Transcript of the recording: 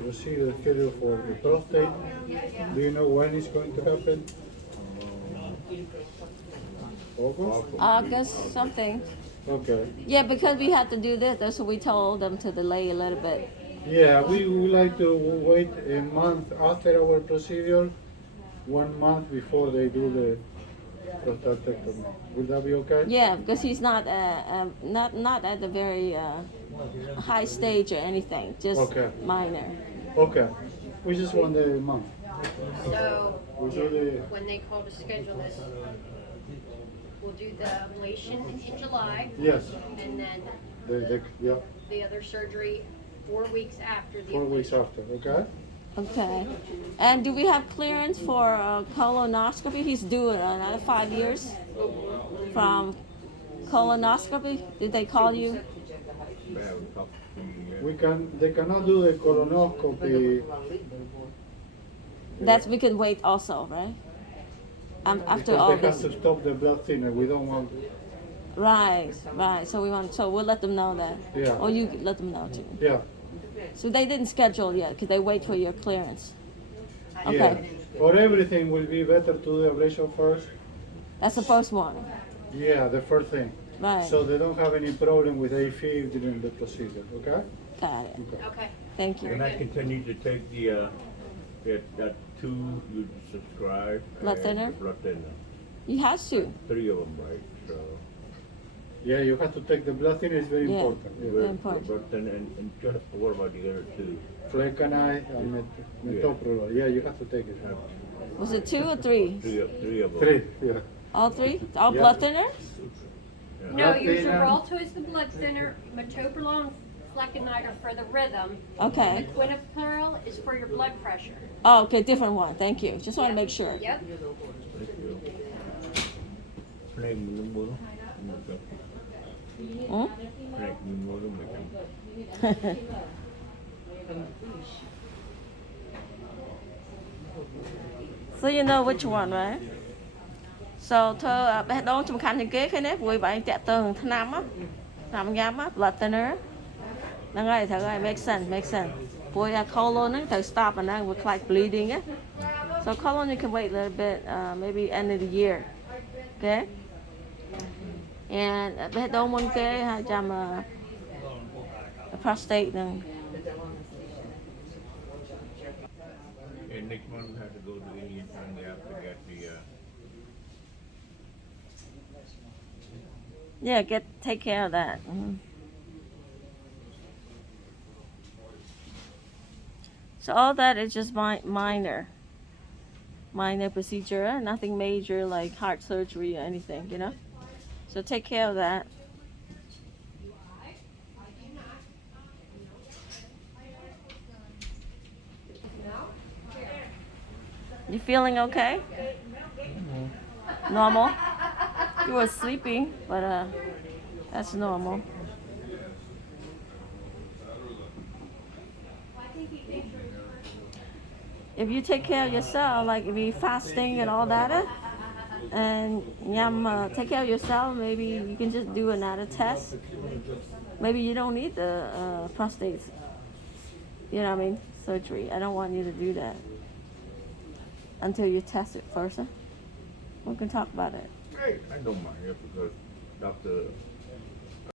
procedure scheduled for the prostate. Do you know when it's going to happen? August? August something. Okay. Yeah, because we had to do this, that's what we told them to delay a little bit. Yeah, we would like to wait a month after our procedure, 1 month before they do the prostatectomy. Will that be okay? Yeah, because he's not at the very high stage or anything, just Okay. minor. Okay. We just want the month. So We do the when they call to schedule this, we'll do the ablation in July, yes. and then Yeah, the other surgery 4 weeks after the 4 weeks ablation. after. Okay. Okay. And do we have clearance for colonoscopy? He's due in another 5 years from colonoscopy. Did they call you? They cannot do the colonoscopy. We can wait also, right? After Because they have August. to stop the blood thinner. We don't want. Right. So we'll let them know that. Yeah. Or you let them know too. Yeah. So they didn't schedule yet because they wait for your clearance. Okay. Yeah. For everything, will be better to do the ablation first. That's the first one. Yeah, the first thing. Right. So they don't have any problem with AFib during the procedure. Okay. Got it. Okay. Okay. Thank you. And I continue to take that 2 you subscribe. Blood and thinner? the blood thinner. You have to. 3 of them, right? So, Yeah, you have to take the blood thinner. It's very Yeah. important. Yeah. Very important. Blood thinner and just, what about the other 2? Flecainide and metoprolol. Yeah, you have to take it. Was it 2 or 3? 3 of them. 3. Yeah. All 3? All Yeah. blood thinner? No, Blood your thinner. Xarelto is the blood thinner, metoprolol and flecainide are for the rhythm. Okay. The quinacridone is for your blood pressure. Oh, okay, different one. Thank you. Just want to Yep. make sure. Yep. Này mình muốn Hmm? Này mình muốn mình So you know which one, right? So ធ្វើបេះដូងសំខាន់ជាងគេឃើញទេព្រោះបើឯងតាក់ទងថ្នាំញ៉ាំ blood thinner ហ្នឹងហើយត្រូវហើយ make sense ព្រោះអា colon ហ្នឹងត្រូវ stop អាហ្នឹង with like bleeding ណា so colon you can wait a little bit maybe end of the year okay and បេះដូងមុនគេហើយចាំ prostate ហ្នឹង And next month have to go to Indian and they have to get the yeah take care of that So all that is just minor procedure, nothing major like heart surgery or anything, you know. So take care of that. You feeling okay? Normal? You were sleeping, but that's normal. If you take care of yourself, like if you're fasting and all that, and take care of yourself, maybe you can just do another test. Maybe you don't need the prostate, you know what I mean, surgery. I don't want you to do that until you test it first. Huh? We can talk about it. I don't mind it because Dr.